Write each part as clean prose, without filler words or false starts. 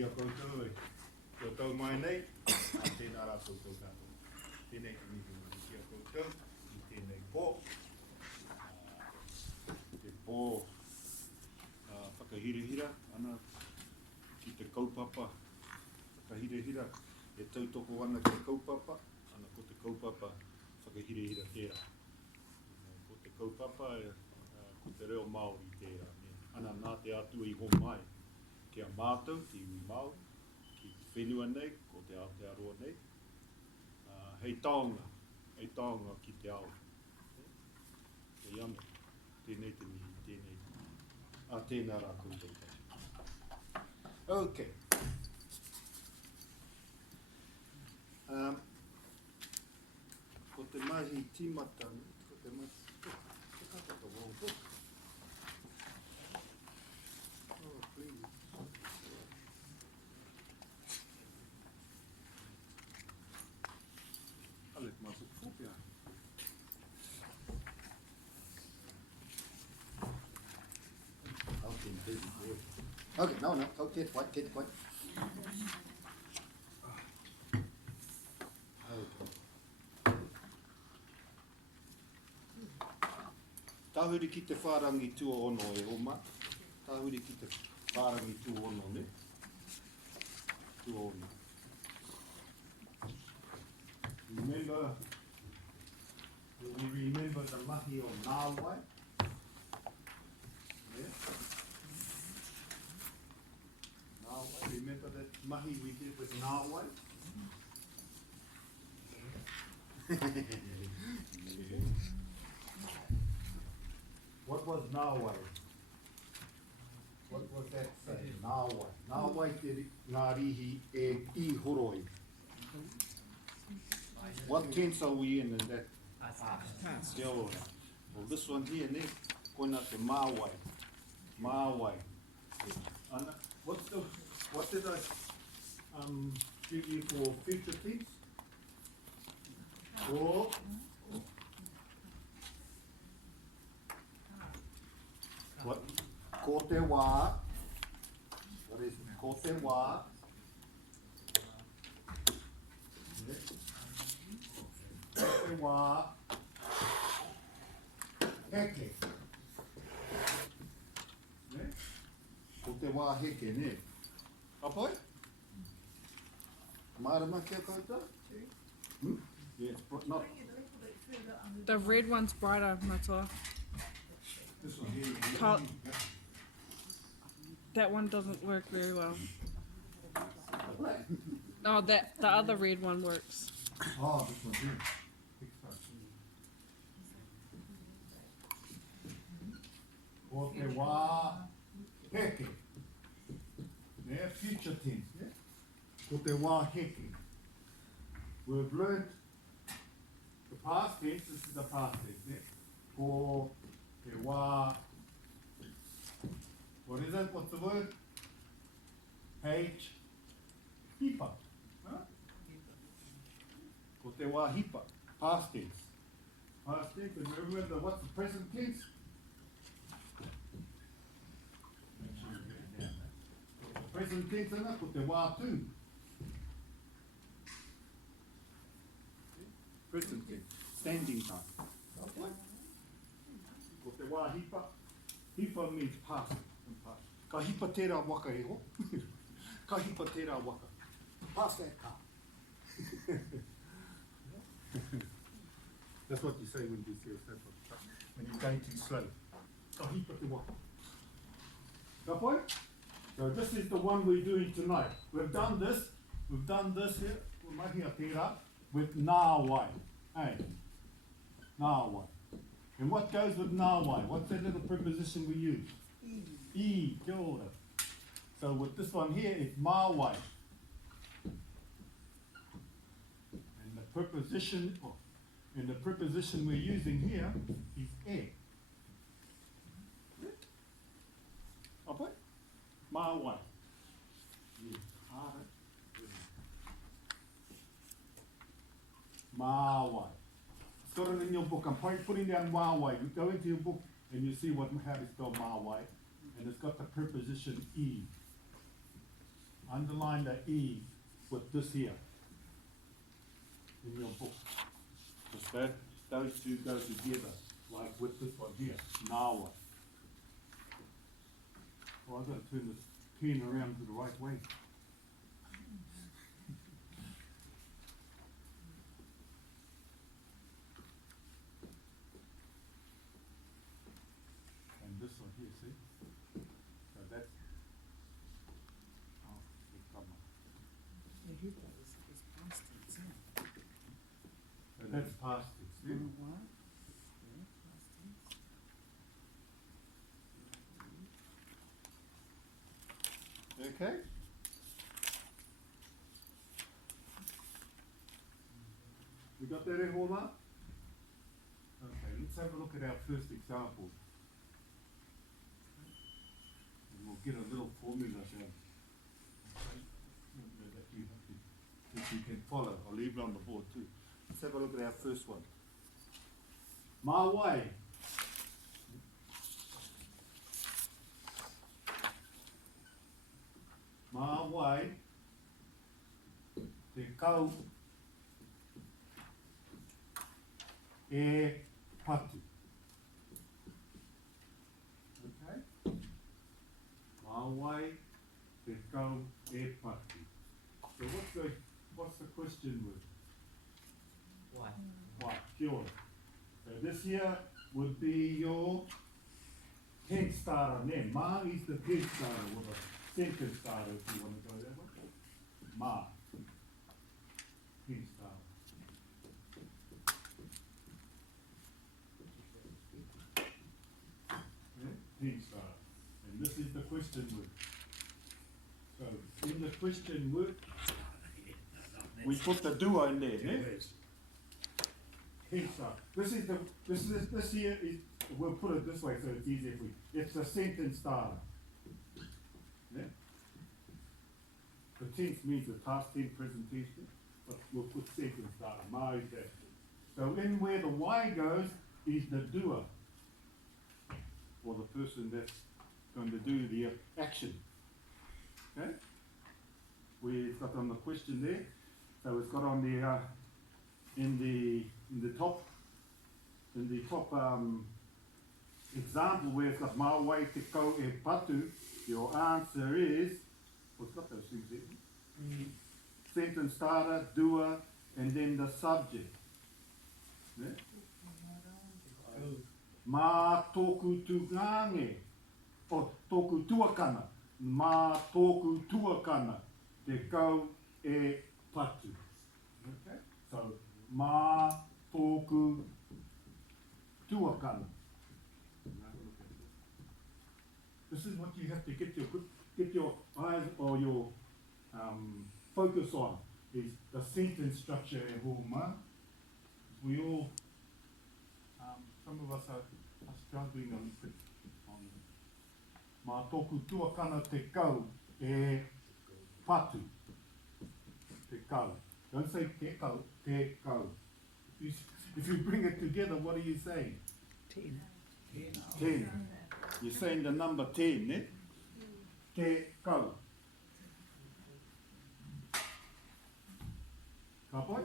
kia koutou e. Kia tau mai nei, a tēnā rā koutou tātou. Tēnei te mihi mai kia koutou, i tēnei pō. Te pō whakahirehira, ana ki te kaupapa. Whakahirehira, e tautoko ana ki te kaupapa, ana ko te kaupapa whakahirehira tērā. Ko te kaupapa, ko te reo Māori tērā. Ana nā te atua i hō mai, kia mātou, ki iwi Māori, ki whenua nei, ko te Aotearoa nei. Hei taonga ki te ao. Hei ana, tēnei te mihi, tēnei. Tēnā rā koutou. Okay. Ko te mahi tīmata, ko te mahi, te kātaka wrong book. Oh, please. I'll let my book fall behind. Okay, no, okay, what, get what? Tāhuri ki te whārangi tua ono e oma. Tāhuri ki te whārangi tua ono ne. Tua ono. Remember, will we remember the mahi o Nāwai? Yeah? Nāwai, remember that mahi we did with Nāwai? What was Nāwai? What was that say? Nāwai. Nāwai te ngā rihi e I horoi. What tense are we in that? Past. Te ora. Well, this one here, ne, koina te māwai. Māwai. Ana, what did I give you for future tense? Or what? Ko te wā. What is it? Ko te wā. Ko te wā. Heke. Ne? Ko te wā heke, ne? Apoi? Marama kia koutou? Yes, not. The red one's brighter, Matua. This one here. That one doesn't work very well. Oh, the other red one works. Oh, this one here. Ko te wā heke. Ne, future tense. Ne? Ko te wā heke. We've learned the past tense. This is the past tense. Ne? Ko te wā. What is it? What's the word? Page. Hipa. Huh? Ko te wā hipa. Past tense. Past tense. And remember what's the present tense? Present tense ana, ko te wā tū. Present tense. Standing time. Ko te wā hipa. Hipa means past. Ka hipa tērā waka e ho. Ka hipa tērā waka. Pass that car. That's what you say when you see a sample. When you're going too slow. Ka hipa te waka. Ka pai? So this is the one we're doing tonight. We've done this here, mahi a tērā, with Nāwai. Hey, Nāwai. And what goes with Nāwai? What's that little preposition we use? I, kia ora. So with this one here, it's Māwai. And the preposition we're using here is e. Apa? Māwai. Māwai. It's got it in your book. I'm putting down Māwai. You go into your book and you see how to spell Māwai. And it's got the preposition E. underline the E with this here in your book. Because those two go together, like with this one here, Nawa. Oh, I've got to turn this pen around to the right way. And this one here, see? So that's, oh, come on. So that's past tense, yeah? Okay. We got that in all up? Okay, let's have a look at our first example. And we'll get a little formula down that you can follow. I'll leave it on the board too. Let's have a look at our first one. Mā wai. Mā wai te kau e patu. Okay? Mā wai te kau e patu. So what's the question word? Why? Why? Kia ora. So this here would be your tense starter name. Ma is the tense starter with a sentence starter if you want to go that way. Ma. Tense starter. Yeah? Tense starter. And this is the question word. So in the question word, we put the duo in there, yeah? Tense starter. This here is, we'll put it this way so it's easier for you. It's a sentence starter. Yeah? The tense means the past tense presentation, but we'll put sentence starter. Ma is that. So in where the Y goes is the doer, or the person that's going to do the action. Okay? We've got on the question there. So it's got on the in the top example where it's got mā wai te kau e patu. Your answer is, what's got those things there? Sentence starter, doer, and then the subject. Yeah? Mā tōku tūngange, o tōku tuakana, mā tōku tuakana, te kau e patu. Okay? So, mā tōku tuakana. This is what you have to get your eyes or your focus on, is the sentence structure at home. We all, some of us are struggling a bit on mā tōku tuakana te kau e patu. Te kau. Don't say te kau, te kau. If you bring it together, what are you saying? 10. 10. You're saying the number 10, eh? Te kau. Ka pai?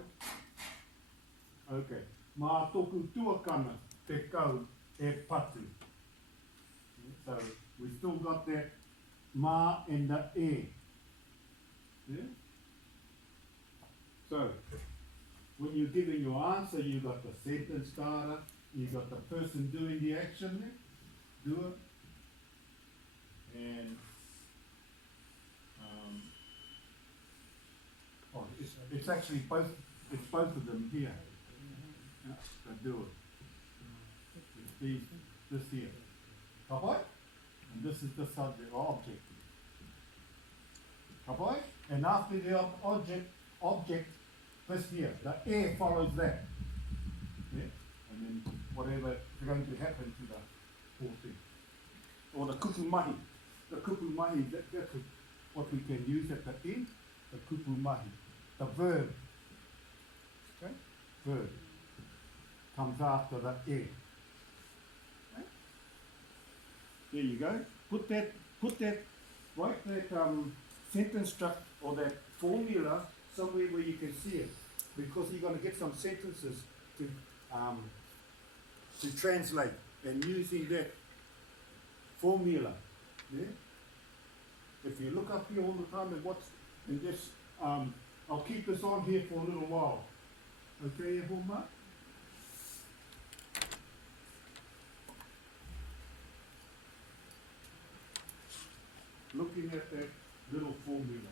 Okay. Mā tōku tuakana te kau e patu. So we still got that mā and the e. Yeah? So when you're giving your answer, you got the sentence starter, you got the person doing the action there, doer, and it's actually both. It's both of them here. Yeah, the doer. It's this here. Ka pai? And this is the subject or object. Ka pai? And after the object, this here, the air follows that. Yeah? And then whatever is going to happen to the whole thing. Or the kupu mahi. The kupu mahi, that's what we can use at the end, the kupu mahi. The verb. Okay? Verb comes after the air. Okay? There you go. Put that, write that sentence structure or that formula somewhere where you can see it, because you're going to get some sentences to translate and using that formula. Yeah? If you look up here all the time and watch, and just, I'll keep this on here for a little while. Okay, Homa? Looking at that little formula.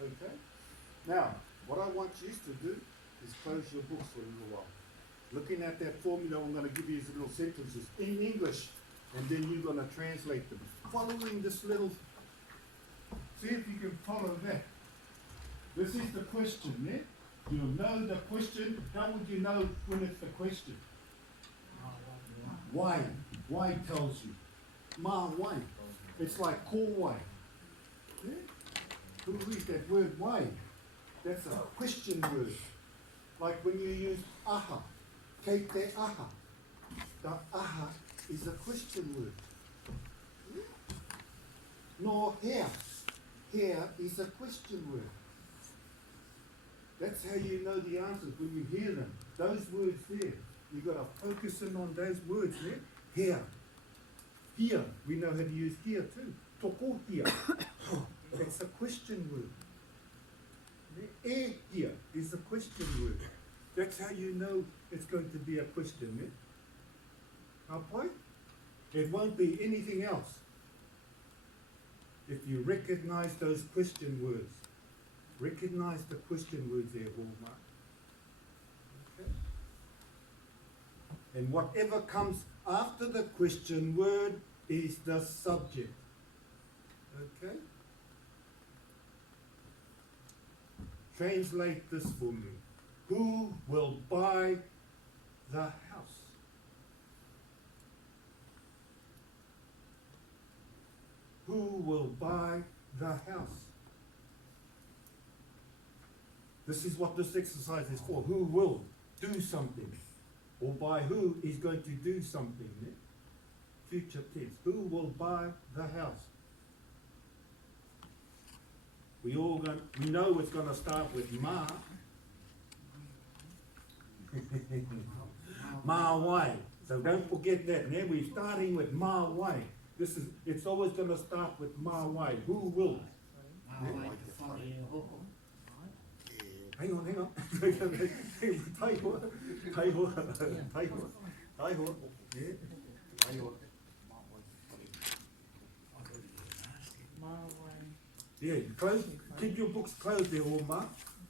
Okay? Now, what I want you to do is close your books for a little while. Looking at that formula, I'm going to give you these little sentences in English, and then you're going to translate them. Following this little, see if you can follow that. This is the question, yeah? You'll know the question. How would you know when it's the question? Why? Why tells you. Ma, why? It's like call why. Yeah? Who reads that word why? That's a question word. Like when you use aha. Kei te aha. The aha is a question word. Yeah? No here. Here is a question word. That's how you know the answers when you hear them. Those words there. You've got to focus in on those words there. Here. Here. We know how to use here too. Toko here. That's a question word. E here is a question word. That's how you know it's going to be a question. Eh? Apai? It won't be anything else. If you recognize those question words. Recognize the question words there, Hallmark. Okay? And whatever comes after the question word is the subject. Okay? Translate this for me. Who will buy the house? Who will buy the house? This is what this exercise is for. Who will do something? Or by who is going to do something? Eh? Future tense. Who will buy the house? We know it's going to start with ma. Ma wai. So don't forget that. Now we're starting with ma wai. It's always going to start with ma wai. Who will? Hang on. Yeah, close. Keep your books closed there, Oma.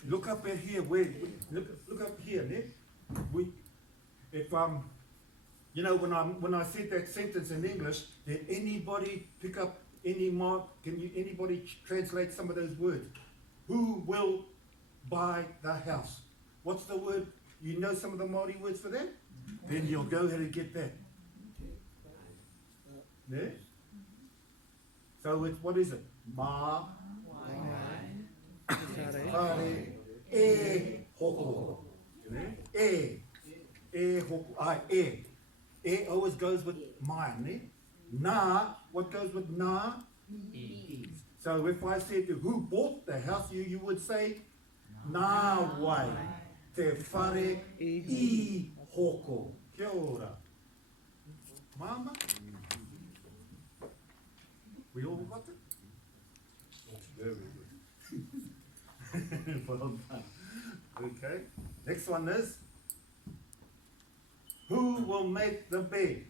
Look up at here. Look up here, Nick. When I said that sentence in English, did anybody pick up any more? Anybody translate some of those words? Who will buy the house? What's the word? You know some of the Māori words for that? Then you'll go ahead and get that. Yeah? So what is it? Ma, whare, e, hoko. E hoko. E always goes with mine. Ne? Na, what goes with na? E. So if I said to who bought the house, you would say nā wai te whare I hoko. Kia ora. Mama? We all got it? Very good. Well done. Okay. Next one is, who will make the bed?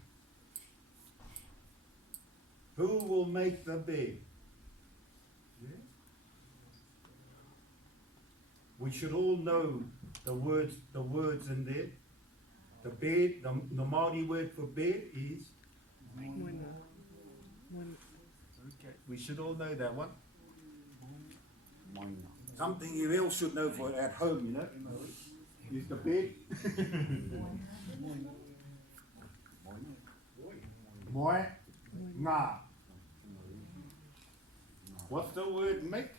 Who will make the bed? Yeah. We should all know the words in there. The bed, the Māori word for bed is? Okay, we should all know that one. Something you else should know for at home, you know. Is the bed. Moi, ngā. What's the word make?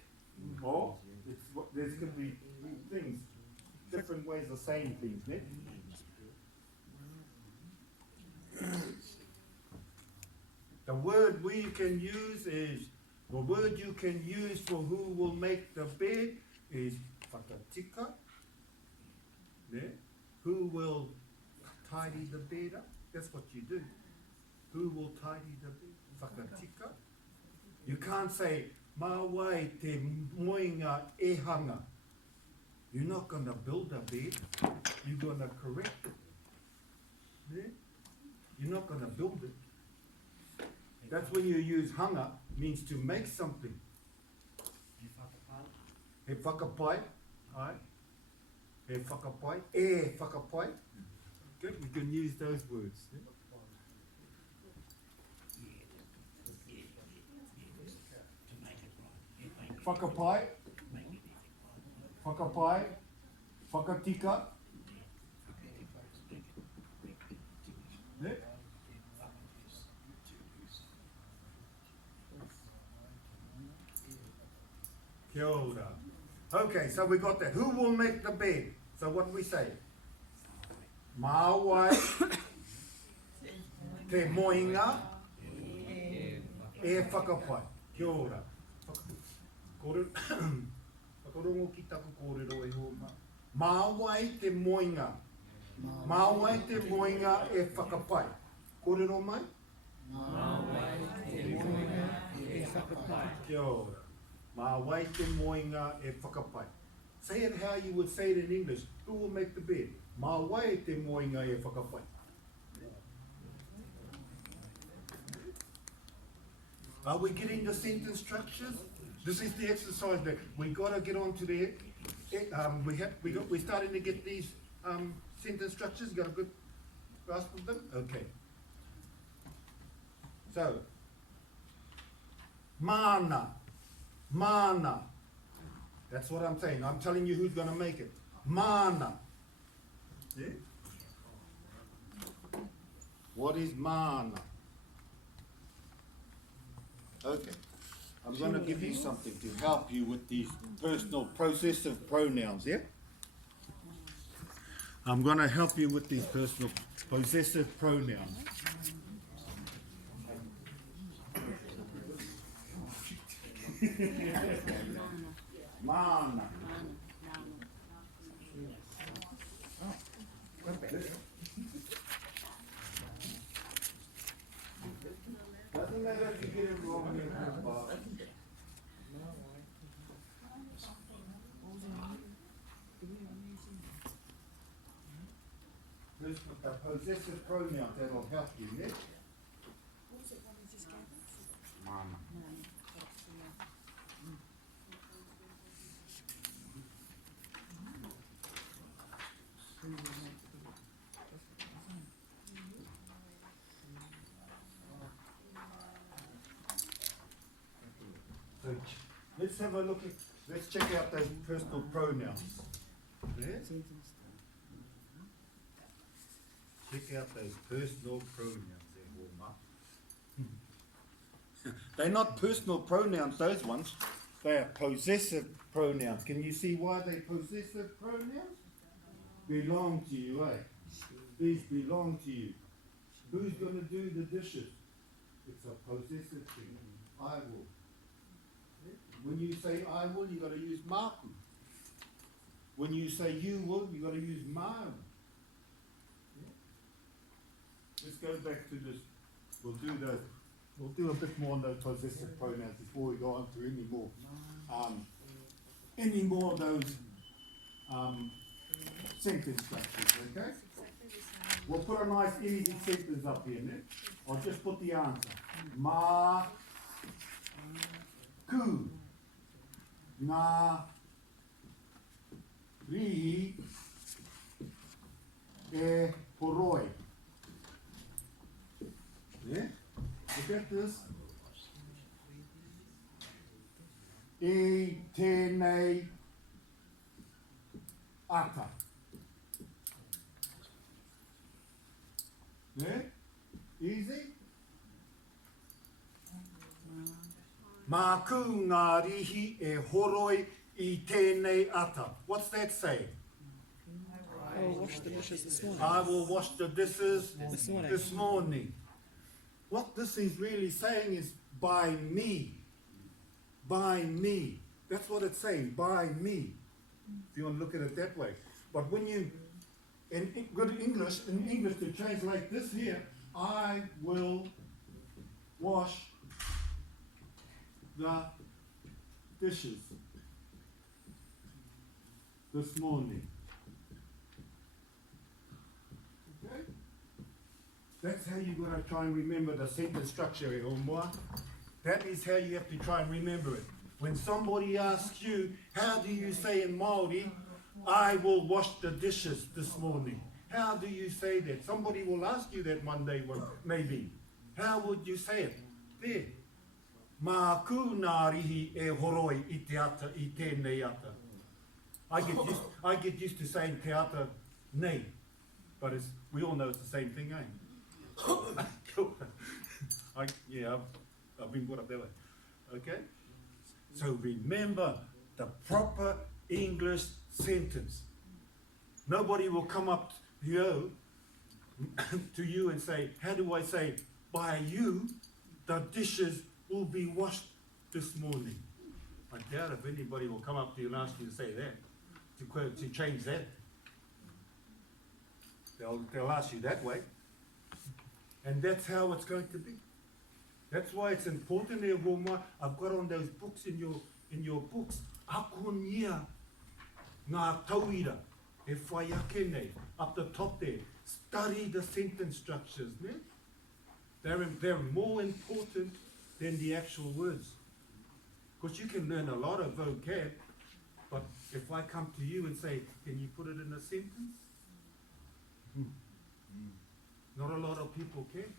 Or there's going to be things, different ways of saying things, ne? The word we can use is The word you can use for who will make the bed is whakatika. Yeah? Who will tidy the bed up? That's what you do. Who will tidy the bed? Whakatika. You can't say, mā wai te moinga e hanga. You're not going to build a bed. You're going to correct it. Yeah? You're not going to build it. That's when you use hanga, means to make something. He whakapai. Aye. He whakapai. E whakapai. Good, we can use those words. Yeah? Whakapai. Whakapai. Whakatika. Yeah? Kia ora. Okay, so we got that. Who will make the bed? So what we say? Mā wai te moinga e whakapai. Kia ora. Whakarongo ki taku kōrero e ho ma. Mā wai te moinga. Mā wai te moinga e whakapai. Kōrero mai? Mā wai te moinga e whakapai. Kia ora. Mā wai te moinga e whakapai. Say it how you would say it in English. Who will make the bed? Mā wai te moinga e whakapai. Are we getting the sentence structures? This is the exercise that we got to get onto there. We're starting to get these sentence structures. You got a good grasp of them? Okay. So, mana. Mana. That's what I'm saying. I'm telling you who's going to make it. Mana. Yeah? What is mana? Okay. I'm going to give you something to help you with these personal possessive pronouns, yeah? I'm going to help you with these personal possessive pronouns. Mana. Doesn't matter if you get it wrong. There's a possessive pronoun that'll help you, yeah? Mana. So let's have a look at, let's check out those personal pronouns. Yeah? Check out those personal pronouns there, Walmart. They're not personal pronouns, those ones. They are possessive pronouns. Can you see why they're possessive pronouns? Belong to you, eh? These belong to you. Who's going to do the dishes? It's a possessive thing. I will. When you say I will, you got to use māku. When you say you will, you got to use māu. Let's go back to this. We'll do a bit more on those possessive pronouns before we go on to any more of those sentence structures, okay? We'll put a nice easy sentence up here, ne? I'll just put the answer. Ma ku na ri e poroi. Yeah? Look at this. E tēnei ata. Yeah? Easy? Mā ku ngā rihi e horoi I tēnei ata. What's that saying? I will wash the dishes this morning. I will wash the dishes This morning. What this is really saying is by me. by me. That's what it's saying, by me. If you want to look at it that way. But when you, go to English, in English to change like this here, I will wash the dishes this morning. Okay? That's how you're going to try and remember the sentence structure, Omwa. That is how you have to try and remember it. When somebody asks you, how do you say in Māori, I will wash the dishes this morning? How do you say that? Somebody will ask you that one day, maybe. How would you say it? There. Mā ku nā rihi e horoi I te ata, I tēnei ata. I get used to saying te ata nei, but we all know it's the same thing, eh? I've been brought up that way. Okay? So remember the proper English sentence. Nobody will come up to you and say, how do I say, by you, the dishes will be washed this morning. I doubt if anybody will come up to you and ask you to say that, to change that. They'll ask you that way. And that's how it's going to be. That's why it's important there, Roma. I've got on those books in your books. Akonia ngā tauira e whai ake nei, up the top there. Study the sentence structures, ne? They're more important than the actual words. Because you can learn a lot of vocab, but if I come to you and say, can you put it in a sentence? Not a lot of people can.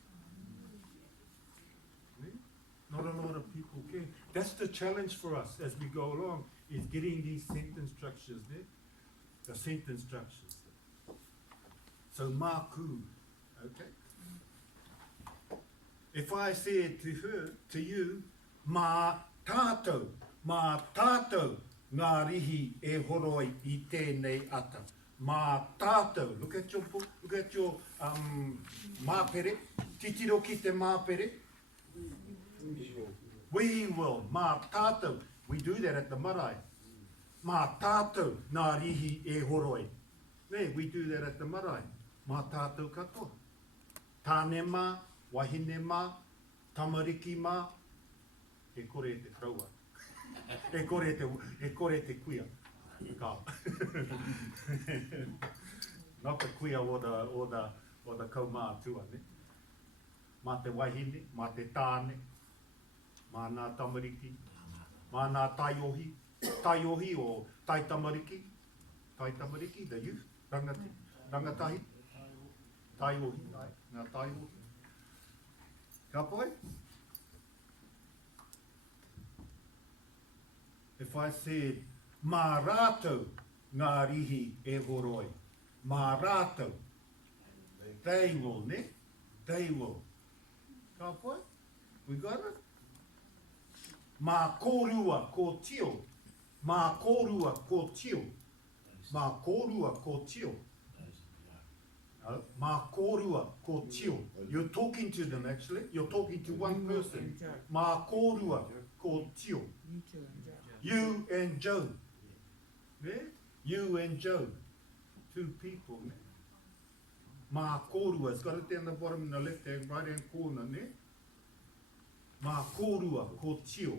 Not a lot of people can. That's the challenge for us as we go along, is getting these sentence structures there. The sentence structures. So māku, okay? If I said to you, mā tātou, ngā rihi e horoi I tēnei ata. Mā tātou, look at your book, look at your māpere, titiro ki te māpere. We will, mā tātou. We do that at the marae. Mā tātou ngā rihi e horoi. There, we do that at the marae. Mā tātou katoa. Tāne mā, wahine mā, tamariki mā, e kore te kraua. E kore te kuia. Ka. Not the kuia or the kaumātua, ne? Mā te wahine, mā te tāne, mā nā tamariki, mā nā taiohi o tai tamariki, the youth, rangatahi, taiohi, ngā taiohi. Ka poe? If I said, mā rātou ngā rihi e horoi, mā rātou, they will, ne? They will. Ka poe? We got it? Mā kōrua ko tio. Mā kōrua ko tio. Mā kōrua ko tio. Mā kōrua ko tio. You're talking to them actually. You're talking to one person. Mā kōrua ko tio. You and Joe. Yeah? You and Joe. Two people. Ne? Mā kōrua. It's got it down the bottom in the left hand, right hand corner. Ne? Mā kōrua ko tio.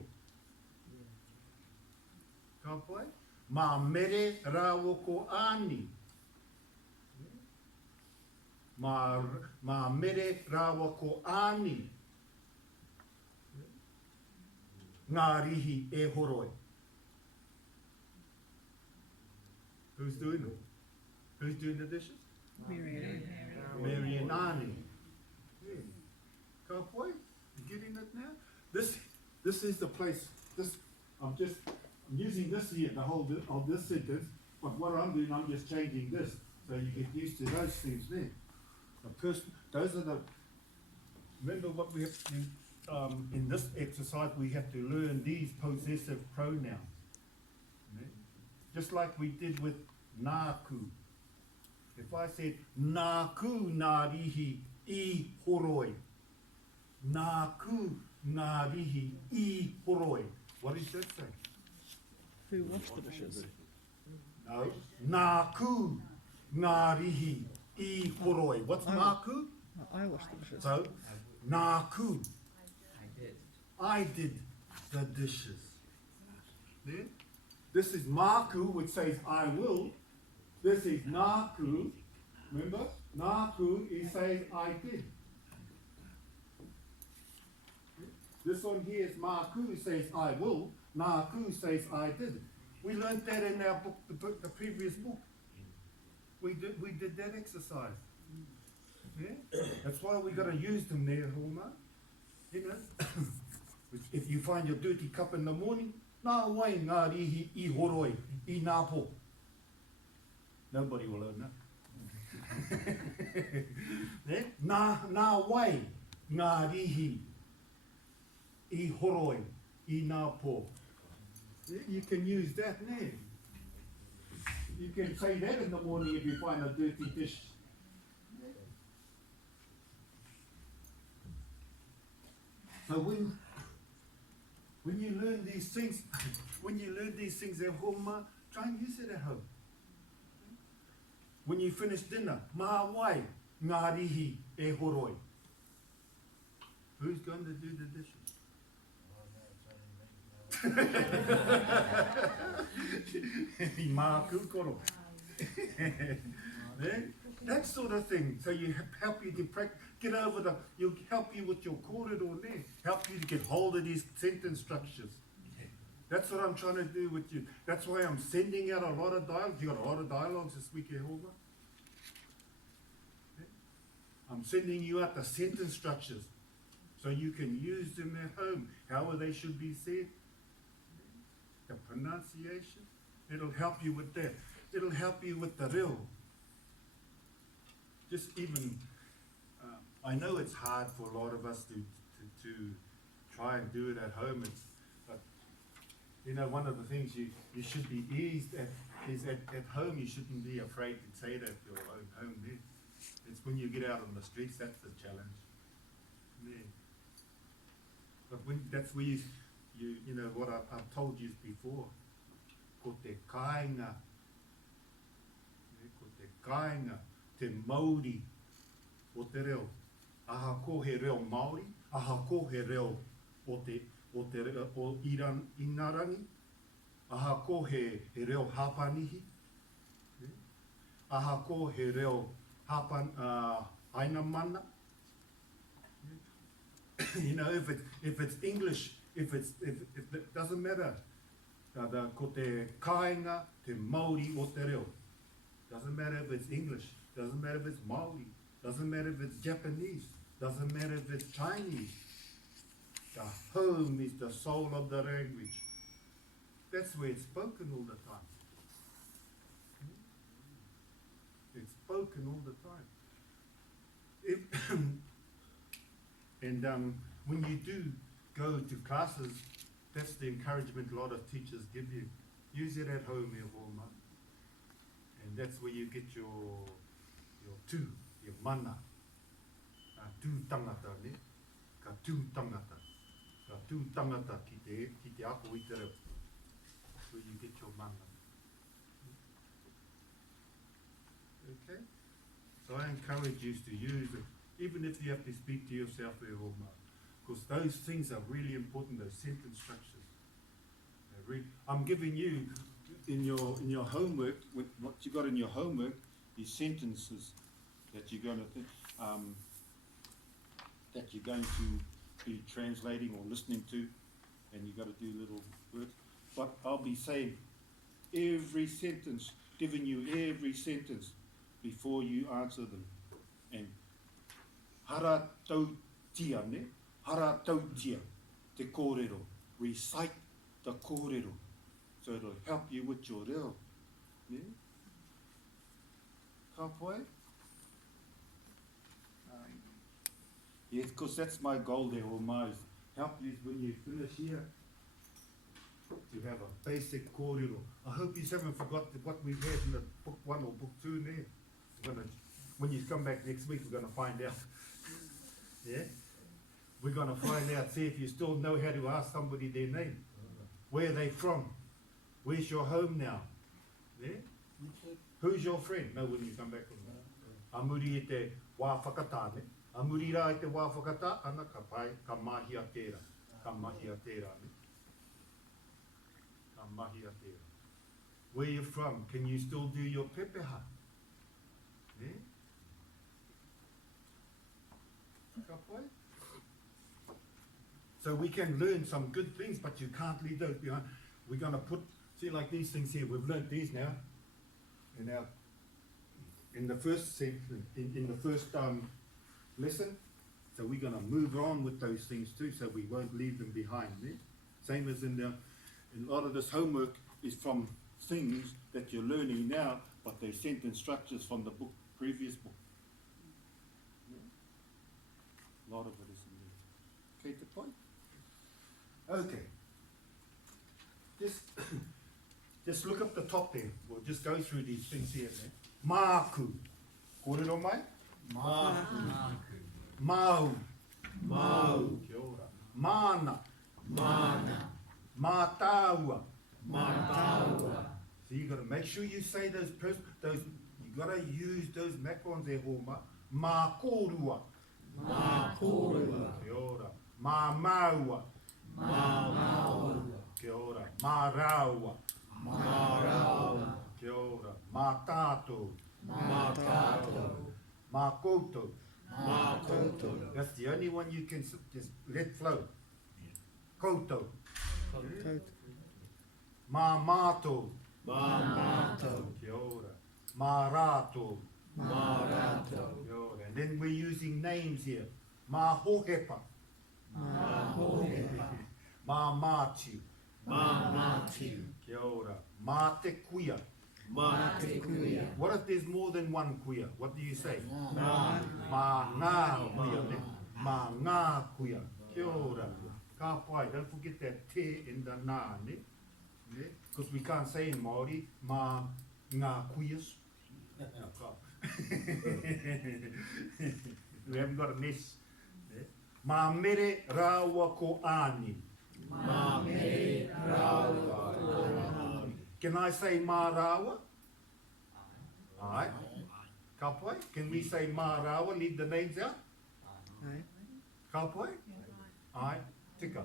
Ka pai? Mā mere rāwo ko āni. Mā mere rāwo ko āni. Ngā rihi e horoi. Who's doing it? Who's doing the dishes? Mary and Ani. Yeah. Ka pai? You getting it now? This is the place. I'm using this here, the whole of this sentence, but what I'm doing, I'm just changing this, so you get used to those things there. Those are the. Remember what we have to do in this exercise. We have to learn these possessive pronouns, just like we did with nāku. If I said nāku ngā rihi I horoi, nāku ngā rihi I horoi. What does that say? Who washed the dishes? No. Nā kū, ngā rihi, I horoi. What's nā kū? I washed the dishes. So, nā kū, I did. I did the dishes. There? This is māku, which says I will. This is nāku. Remember? Nāku, it says I did. This one here is māku, says I will. Nāku says I did. We learned that in our book, the previous book. We did that exercise. Yeah? That's why we got to use them there, Homa. You know? If you find your dirty cup in the morning, nā wai ngā rihi I horoi, I nā po. Nobody will learn that. Yeah? Nā wai ngā rihi I horoi, I nā po. Yeah? You can use that now. You can say that in the morning if you find a dirty dish. So when you learn these things, at home, try and use it at home. When you finish dinner, mā wai ngā rihi e horoi. Who's going to do the dishes? I māku koro. That sort of thing. So you help you to get over you'll help you with your kōrero there. Help you to get hold of these sentence structures. That's what I'm trying to do with you. That's why I'm sending out a lot of dialogues. You got a lot of dialogues this week, Jehovah. I'm sending you out the sentence structures so you can use them at home, however they should be said. The pronunciation, it'll help you with that. It'll help you with the reo. Just even, I know it's hard for a lot of us to try and do it at home. But you know, one of the things you should be eased at is at home. You shouldn't be afraid to say it at your own home there. It's when you get out on the streets that's the challenge. Yeah. But that's where you know what I've told you before. Ko te kāinga. Ko te kāinga, te Māori o te reo. Aha ko he reo Māori, aha ko he reo o reo o Inarangi. Aha ko he reo Hapanihi. Aha ko he reo Ainamana. You know, if it's English, if it doesn't matter. Ko te kāinga, te Māori o te reo. Doesn't matter if it's English, doesn't matter if it's Māori, doesn't matter if it's Japanese, doesn't matter if it's Chinese. The home is the soul of the language. That's where it's spoken all the time. It's spoken all the time. And when you do go to classes, that's the encouragement a lot of teachers give you. Use it at home, Homa. And that's where you get your tū, your mana. Tū tangata, ne? Ka tū tangata. Ka tū tangata ki te ako I te reo. That's where you get your mana. Okay? So I encourage you to use it, even if you have to speak to yourself, Homa. Because those things are really important, those sentence structures. I'm giving you, in your homework, with what you got in your homework, these sentences that you're going to be translating or listening to, and you got to do little words. But I'll be saying every sentence, giving you every sentence before you answer them. And hara tau tia, ne? Hara tau tia, te kōrero. Recite the kōrero. So it'll help you with your reo. Yeah? Ka poe? Yes, because that's my goal there, Homa, is help you when you finish here to have a basic kōrero. I hope you haven't forgotten what we've had in the book 1 or book 2 there. When you come back next week, we're going to find out. Yeah? We're going to find out, see if you still know how to ask somebody their name. Where are they from? Where's your home now? Yeah? Who's your friend? No, when you come back from that. Amuri e te wā whakatā, ne? Amuri rā e te wā whakatā, ana ka pai, ka mahi a tērā. Ka mahi a tērā, ne? Ka mahi a tērā. Where you from? Can you still do your pepeha? Ne? Ka pai? So we can learn some good things, but you can't leave those behind. We're going to put, see, like these things here, we've learned these now. In the first lesson, so we're going to move on with those things too, so we won't leave them behind. Eh? Same as in a lot of this homework is from things that you're learning now, but they sent instructions from the book, previous book. Yeah? A lot of it is in there. Okay, the point. Okay. Just look up the top there. We'll just go through these things here. Māku. Kōrero mai? Māku. Mau. Mau. Kia ora. Mana. Mana. Mātāua. Mātāua. So you got to make sure you say those you got to use those macrons there, Homa. Mākorua. Mākorua. Kia ora. Māmaua. Māmaua. Kia ora. Māraua. Māraua. Kia ora. Mātātou. Mātātou. Mākoutou. Mākoutou. That's the only one you can just let flow. Koutou. Māmatou. Māmatou. Kia ora. Mārātou. Mārātou. Kia ora. And then we're using names here. Māhohepa. Māhohepa. Māmātiu. Māmātiu. Kia ora. Māte kuia. Māte kuia. What if there's more than one kuia? What do you say? Ngā. Mā ngā kuia. Ne? Mā ngā kuia. Kia ora. Ka pai. Don't forget that te in the nā. Ne? Because we can't say in Māori, mā ngā kuias. We haven't got a mess. Mā mere rāua ko āni. Mā mere rāua ko āni. Can I say mā rāua? Alright. Ka pai? Can we say mā rāua? Leave the names out? Ka pai? Alright. Tika.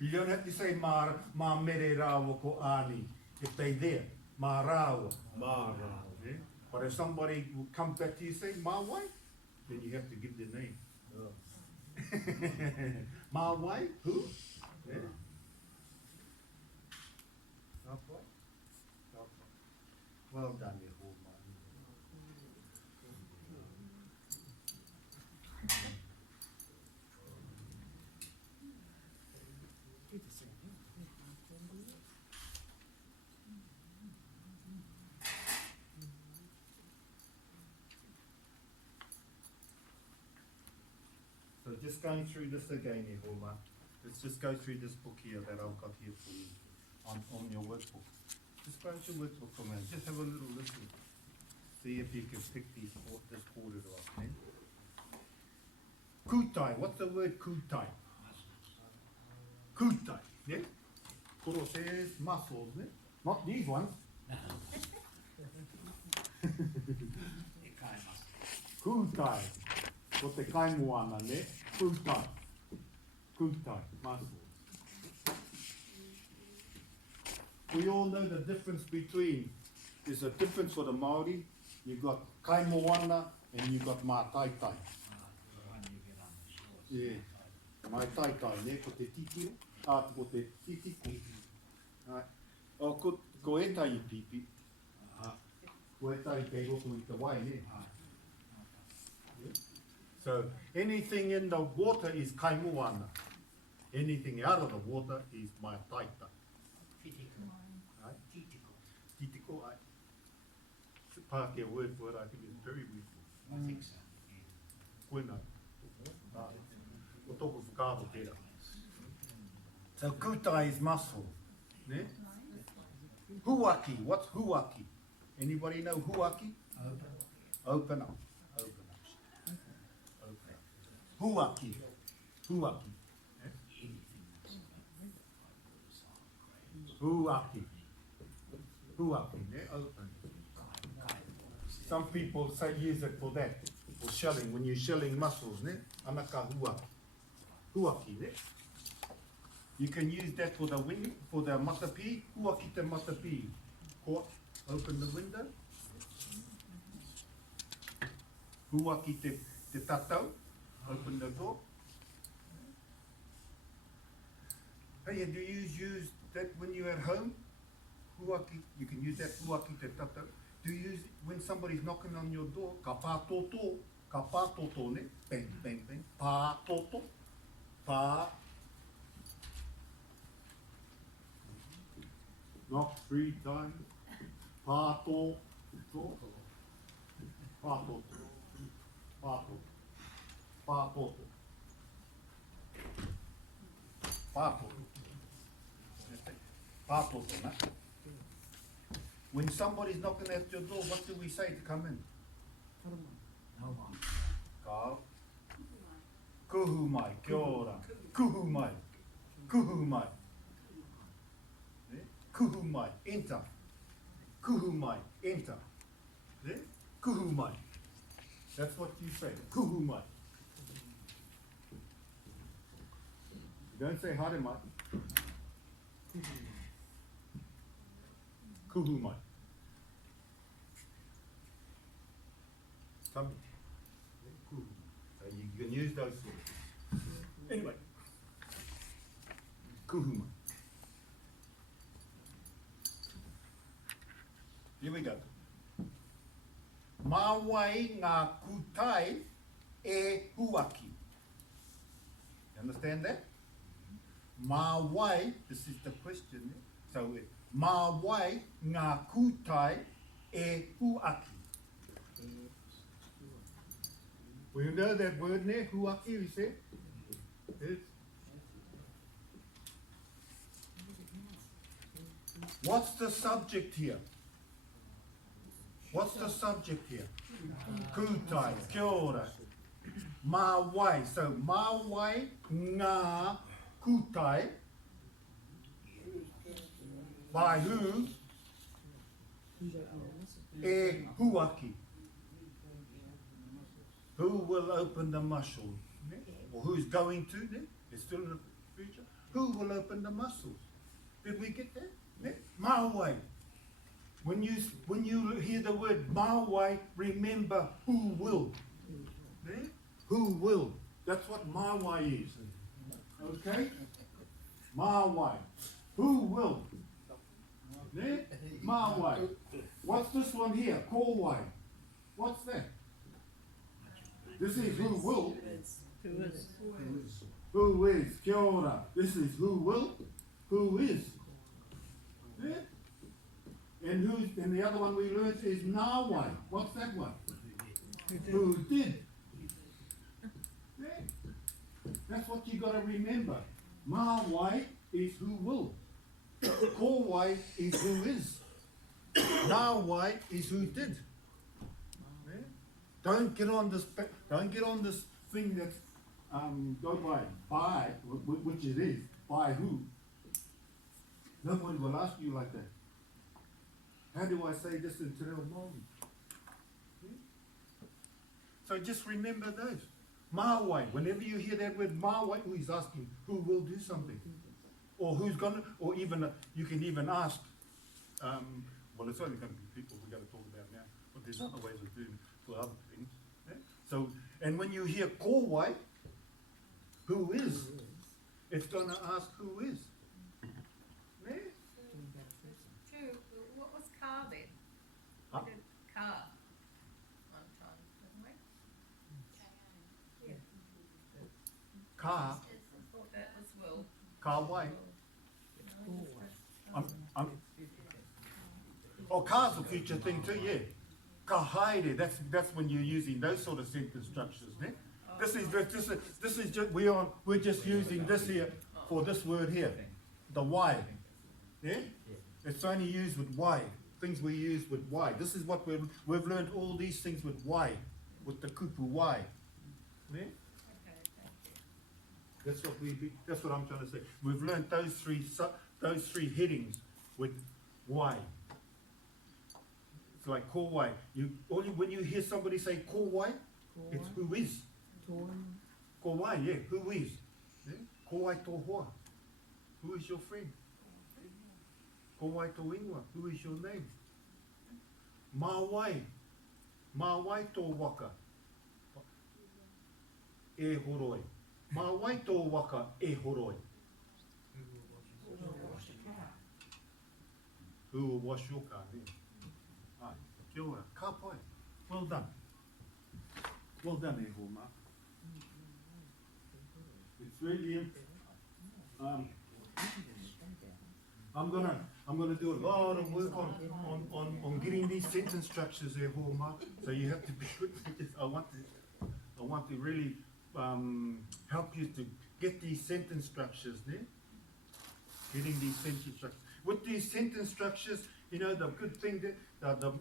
You don't have to say mā mere rāua ko āni if they're there. Mā rāua. Mā rāua. Yeah? But if somebody will come back to you and say mā wai, then you have to give their name. Mā wai? Who? Yeah. Ka pai? Ka pai. Well done, you whole man. So just going through this again, Yehoma. Let's just go through this book here that I've got here for you on your workbook. Just go into your workbook for me. Just have a little listen. See if you can pick this order up. Eh? Kutai. What's the word kutai? Kutai. Yeah? Koro says muscles. Eh? Not these ones. Kutai. Ko te kaimoana, ne? Kutai. Kutai. Muscles. We all know the difference between, there's a difference for the Māori. You've got kaimoana and you've got mātaitai. Yeah. Mātaitai, ne? Ko te titiro. Ko te titiko. O ko etai pipi. Ko etai kei roto I te wai, ne? So anything in the water is kaimoana. Anything out of the water is mātaitai. Titiko, it's a Pākehā word for it, I think it's very useful. I think so. Koina. O tōku whakāro tērā. So kutai is muscle. Ne? Huaki, what's huaki? Anybody know huaki? Open up. Open up. Open up. Huaki. Huaki. Huaki. Huaki, ne? Open. Some people say use it for that, for shelling, when you're shelling mussels, ne? Anaka huaki. Huaki, ne? You can use that for the window, for the matapi. Huaki te matapi. Ko, open the window. Huaki te tatau. Open the door. Hey, do you use that when you're at home? Huaki, you can use that huaki te tatau. Do you use it when somebody's knocking on your door? Ka pātoto ne? Bang, bang, bang. Pātoto. Pā. Knock 3 times. Pātoto. Pātoto. Pātoto. Pātoto. Pātoto. Pātoto, na? When somebody's knocking at your door, what do we say to come in? Ka. Kuhu mai, kia ora. Kuhu mai. Kuhu mai. Kuhu mai, enter. Kuhu mai, enter. Kuhu mai. That's what you say, kuhu mai. You don't say hare mai. Kuhu mai. Come. Kuhu. So you can use those words. Anyway. Kuhu mai. Here we go. Mawai ngā kutai e huaki. You understand that? Mawai, this is the question. So, mawai ngā kutai e huaki. We know that word there, huaki, we say? It's what's the subject here? What's the subject here? Kutai, kia ora. Mawai, so mawai ngā kutai. By who? E huaki. Who will open the mussels? Or who's going to? It's still in the future. Who will open the mussels? Did we get that? Mawai. When you hear the word mawai, remember who will. Who will. That's what mawai is. Okay? Mawai. Who will. Mawai. What's this one here? Kowai. What's that? This is who will. Who is. Kia ora. This is who will. Who is. And the other one we learned is nawai. What's that one? Who did. That's what you got to remember. Mawai is who will. Kowai is who is. Nawai is who did. Don't get on this thing that's go by which it is. By who? No one will ask you like that. How do I say this in Te Reo Māori? So just remember those. Mawai. Whenever you hear that word mawai, who is asking who will do something, or who's gonna, or even you can even ask. Well, it's only going to be people we're going to talk about now, but there's other ways of doing it for other things. So, and when you hear kowai, who is, it's going to ask who is. What was car then? Huh? We did car one time, didn't we? Yeah. Ka, I thought that was will. kawai. No, Oh, ka's a future thing too, yeah. Ka haere, that's when you're using those sort of sentence structures, ne? This is just we're just using this here for this word here, the why. Yeah? It's only used with why. Things we use with why. This is what we've learned all these things with why, with the kupu why. Yeah? okay, thank you. That's what I'm trying to say. We've learned those those three headings with why. It's like ko wai. Only when you hear somebody say ko wai, it's who is. Ko wai, yeah, who is. Yeah? Ko wai tō hoa. Who is your friend? Ko wai tō ingoa. Who is your name? Mā wai tō waka. E horoi. Mā wai tō waka e horoi. Who will wash your car then? Ai, kia ora, ka pai. Well done. Well done, e ho mā. It's really I'm gonna do a lot of work on getting these sentence structures there, Homa. So you have to be good. I want to really help you to get these sentence structures there. Getting these sentence structures. With these sentence structures, you know, the good thing that the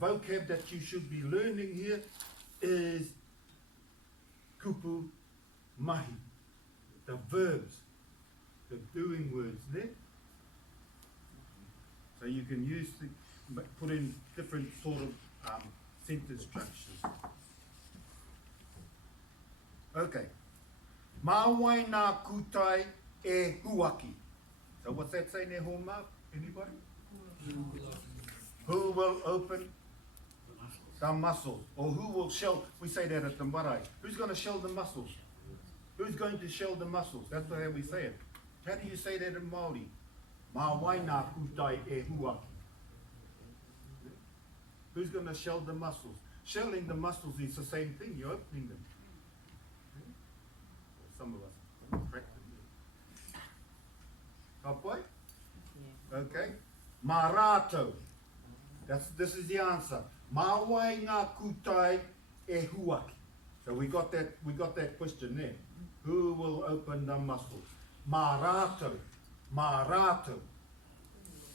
vocab that you should be learning here is kupu mahi, the verbs, the doing words there. So you can use put in different sort of sentence structures. Okay. Mawai nā kutai e huaki. So what's that say there, Homa? Anybody? Who will open the muscles? Or who will shell? We say that at the marae. Who's going to shell the muscles? Who's going to shell the muscles? That's the way we say it. How do you say that in Māori? Mawai nā kutai e huaki. Who's going to shell the muscles? Shelling the muscles is the same thing. You're opening them. Some of us practice. Kapai? Okay. Marato. This is the answer. Mawai ngā kutai e huaki. So we got that question there. Who will open the muscles? Marato. Marato.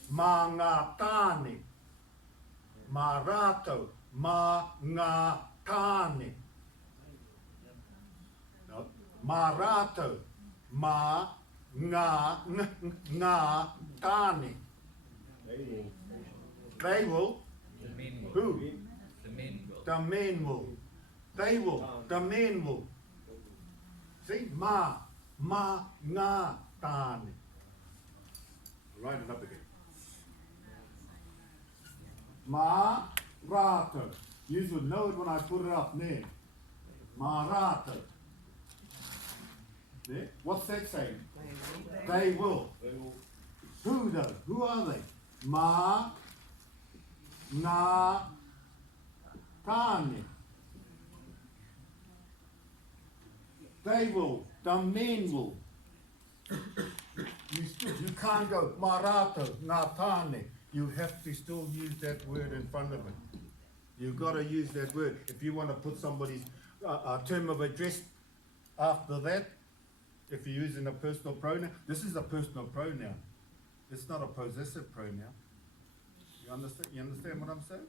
Ma ngā tāne. Marato. Ma ngā tāne. No. Marato. Ma ngā tāne. They will. Who? The men will. They will. The men will. See? Ma ngā tāne. Write it up again. Ma rātou. You would know it when I put it up there. Ma rātou. There? What's that saying? They will. Who though? Who are they? Ma ngā tāne. They will. The men will. You can't go mā rātou, ngā tāne. You have to still use that word in front of it. You've got to use that word. If you want to put somebody's term of address after that, if you're using a personal pronoun, this is a personal pronoun. It's not a possessive pronoun. You understand what I'm saying?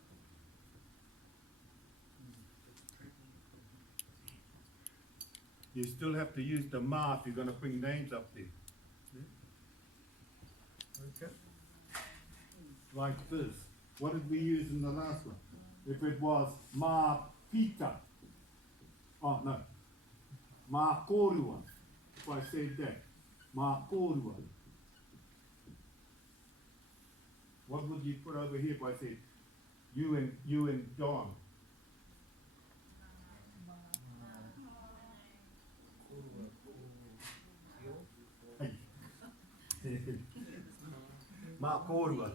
You still have to use the ma if you're going to bring names up there. Okay. Like this. What did we use in the last one? If it was ma pita. Oh no. Ma korua. If I said that. Ma korua. What would you put over here if I said you and John? Ma korua.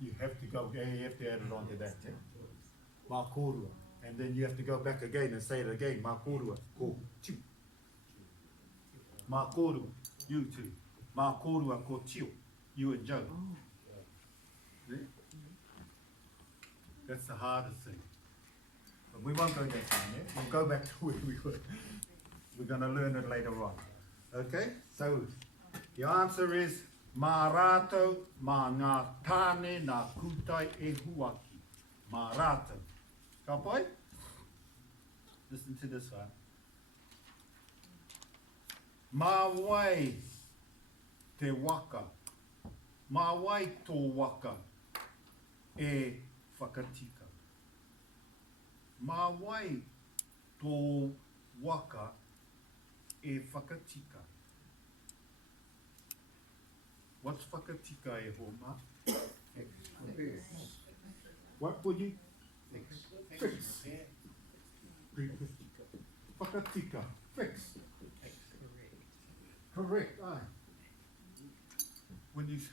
You have to go, you have to add it onto that. Yeah? Ma korua. And then you have to go back again and say it again. Ma korua. Ko tiu. Ma korua. You two. Ma korua ko tiu. You and Joe. See? That's the hardest thing. But we won't go that far, yeah? We'll go back to where we were. We're going to learn it later on. Okay? So, the answer is mā rātou, mā ngā tāne, ngā kutai e huaki. Mā rātou. Ka pai? Listen to this one. Mā wai te waka. Mā wai tō waka e whakatika. Mā wai tō waka e whakatika. What's whakatika e ho mā? What would you? Fix. Whakatika. Fix. Correct. Aye. When you see,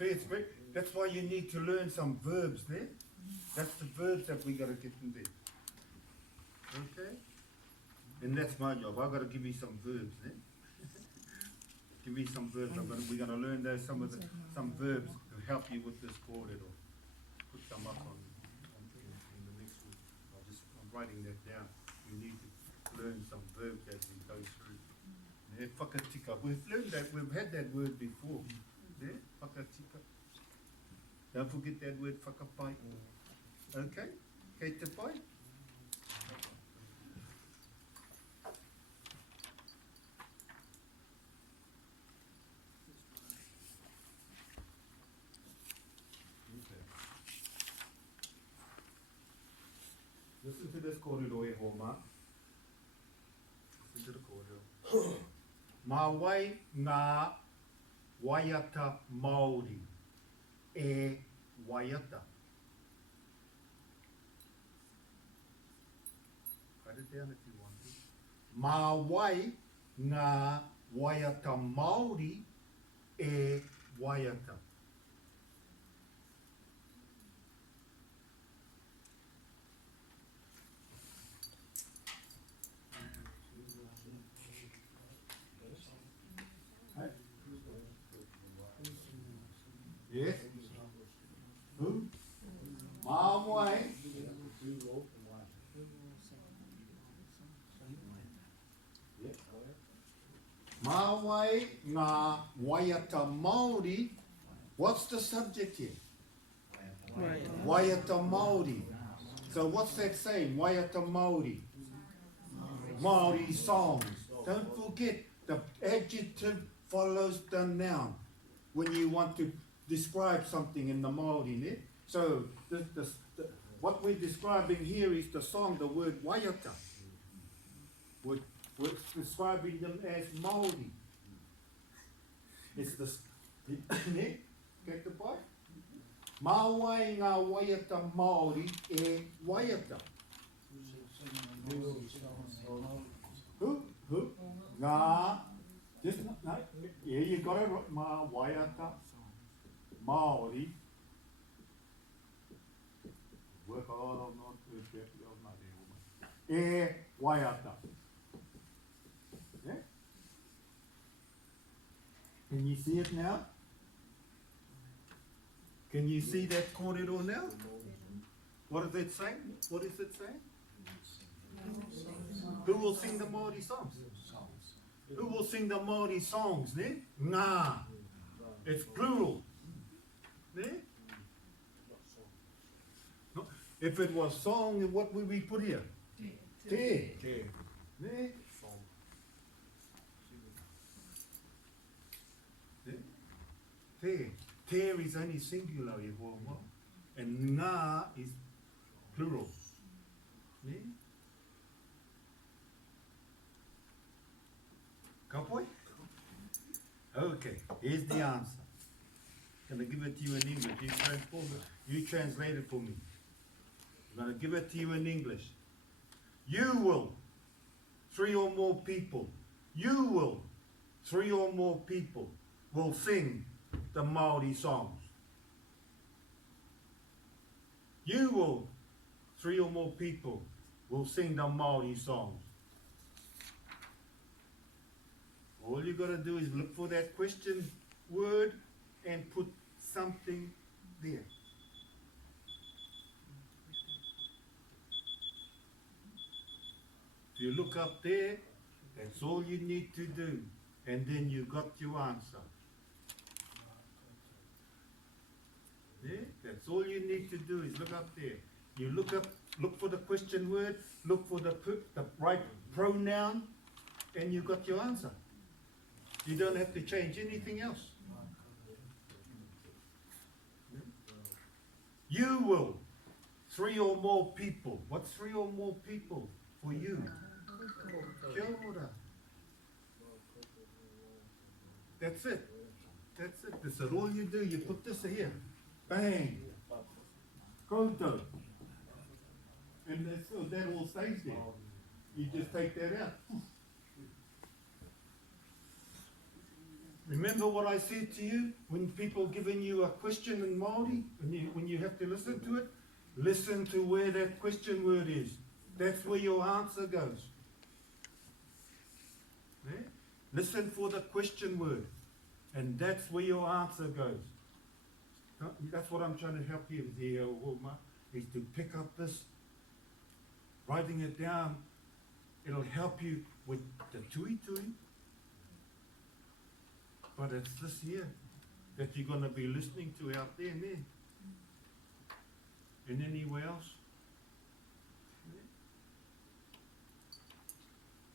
it's great. That's why you need to learn some verbs there. That's the verbs that we got to get in there. Okay? And that's my job. I've got to give you some verbs there. Give me some verbs. We're going to learn those some verbs to help you with this kōrero. Put them up on in the next week. I'm writing that down. We need to learn some verbs as we go through. Yeah, whakatika. We've learned that. We've had that word before. Yeah, whakatika. Don't forget that word whakapai. Okay? Kei te pai? Listen to this kōrero e ho mā. Listen to the kōrero. Mā wai ngā waiata Māori e waiata. Write it down if you want to. Mā wai ngā waiata Māori e waiata. Yes. Who? Mā wai. Mā wai ngā waiata Māori. What's the subject here? Waiata Māori. So what's that saying? Waiata Māori. Māori songs. Don't forget, the adjective follows the noun when you want to describe something in the Māori, ne? So what we're describing here is the song, the word waiata. We're describing them as Māori. It's the ne? Get the point? Mā wai ngā waiata Māori e waiata. Who? Ngā. Just no. Yeah, you got it right. Mā waiata Māori. Work a lot on not to e waiata. Yeah? Can you see it now? Can you see that kōrero now? What is it saying? What is it saying? Who will sing the Māori songs? Who will sing the Māori songs, ne? Ngā. It's plural. Ne? No, if it was song, what would we put here? Te. Ne? Te. Te is only singular, and ngā is plural. Ne? Kapoi? Okay, here's the answer. Can I give it to you in English? You translate it for me. I'm going to give it to you in English. You will, 3 or more people, you will, 3 or more people will sing the Māori songs. You will, 3 or more people will sing the Māori songs. All you got to do is look for that question word and put something there. If you look up there, that's all you need to do. And then you got your answer. Yeah? That's That's all you need to do is look up there. You look for the question word, look for the right pronoun, and you got your answer. You don't have to change anything else. You will. 3 or more people. What's 3 or more people for you? Kia ora. That's it. That's it. That's it. All you do, you put this here. Bang. Koto. And that all stays there. You just take that out. Remember what I said to you when people giving you a question in Māori, when you have to listen to it? Listen to where that question word is. That's where your answer goes. Yeah? Listen for the question word, and that's where your answer goes. That's what I'm trying to help you with here, is to pick up this, writing it down. It'll help you with the tui. But it's this here that you're going to be listening to out there and there. And anywhere else.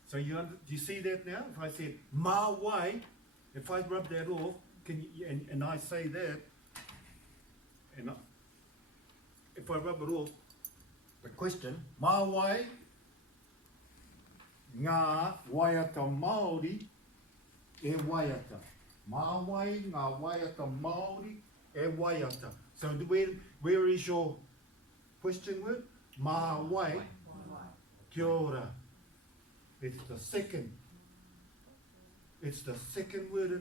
So you see that now? If I said, ma wai, if I rub that off, and I say that, and if I rub it off, the question, ma wai, ngā waiata Māori e waiata. Ma wai, ngā waiata Māori e waiata. So where is your question word? Ma wai. Kia ora. It's the second. It's the second word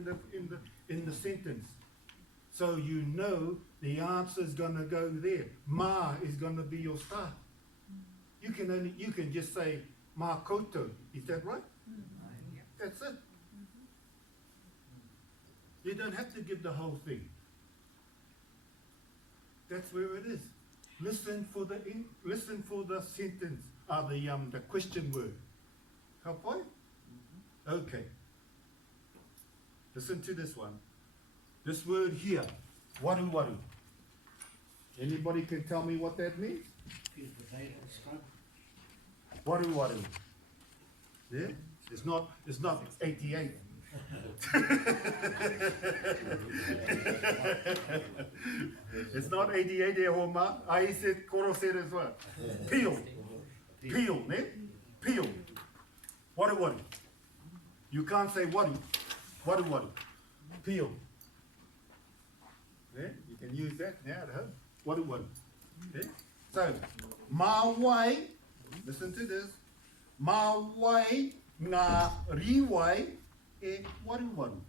in the sentence. So you know the answer is going to go there. Ma is going to be your start. You can just say ma koto. Is that right? That's it. You don't have to give the whole thing. That's where it is. Listen for the sentence, the question word. Ka pai? Okay. Listen to this one. This word here, waru waru. Anybody can tell me what that means? Waru waru. Yeah? It's not 88. It's not 88 e homa. I said koro said as well. Peel. Peel, ne? Peel. Waru waru. You can't say waru. Waru waru. Peel. Yeah? You can use that now at home. Waru waru. Yeah? So, ma wai, listen to this. Ma wai ngā riwai e waru waru.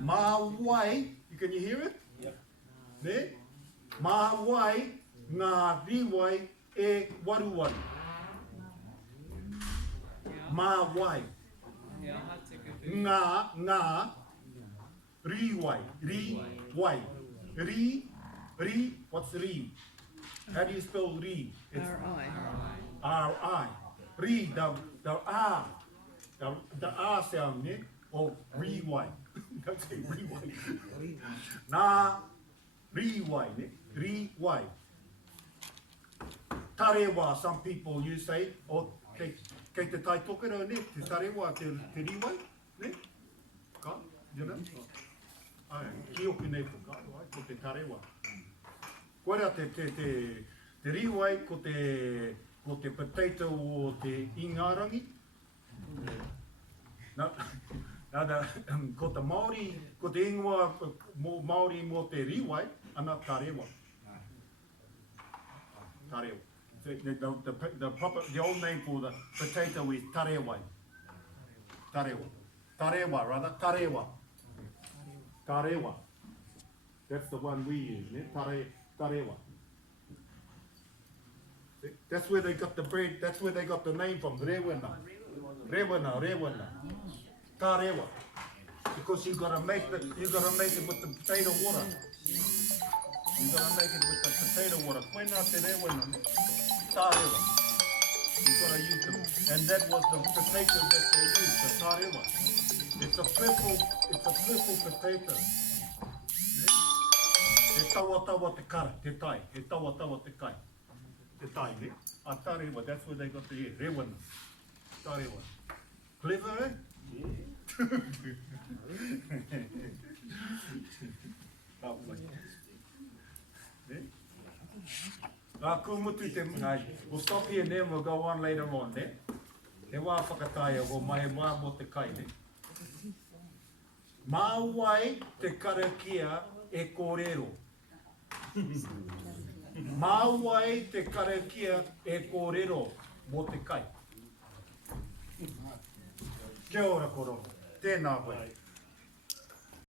Ma wai, can you hear it? Yep. Ne? Ma wai ngā riwai e waru waru. Ma wai. Ngā riwai. Ri, what's ri? How do you spell ri? It's R-I. Ri, the R. The R sound, ne? Or riwai. Don't say riwai. Nā riwai, ne? Riwai. Tarewa, some people you say, or kei te tai tokero, ne? Te tarewa, te riwai, ne? Ka? You know? Ai, ki oku nei puka, ko te tarewa. Koera te riwai ko te potato o te ingarangi. Ko te Māori, ko te ingoa Māori mo te riwai, ana tarewa. Tarewa. The old name for the potato is tarewai. Tarewa. Tarewa, rather. Tarewa. Tarewa. That's the one we use, ne? Tarewa. That's where they got the bread, that's where they got the name from, rewena. Rewena. Tarewa. Because you gotta make it with the potato water. You gotta make it with the potato water. Koina te rewena, ne? Tarewa. You gotta use them. And that was the potato that they used, the tarewa. It's a purple potato. It's tawa te kara, te tai. He tawa te kai. Te tai, ne? A tarewa, that's where they got the hair. Rewana. Tarewa. Clever, eh? That way. Ne? Kumutu te ngai. We'll stop here and then we'll go on later on, ne? He wā whakataia, wo mai mā mo te kai, ne? Mā wai te karakia e kōrero. Mā wai te karakia e kōrero mo te kai. Kia ora koro. Tēnā koe.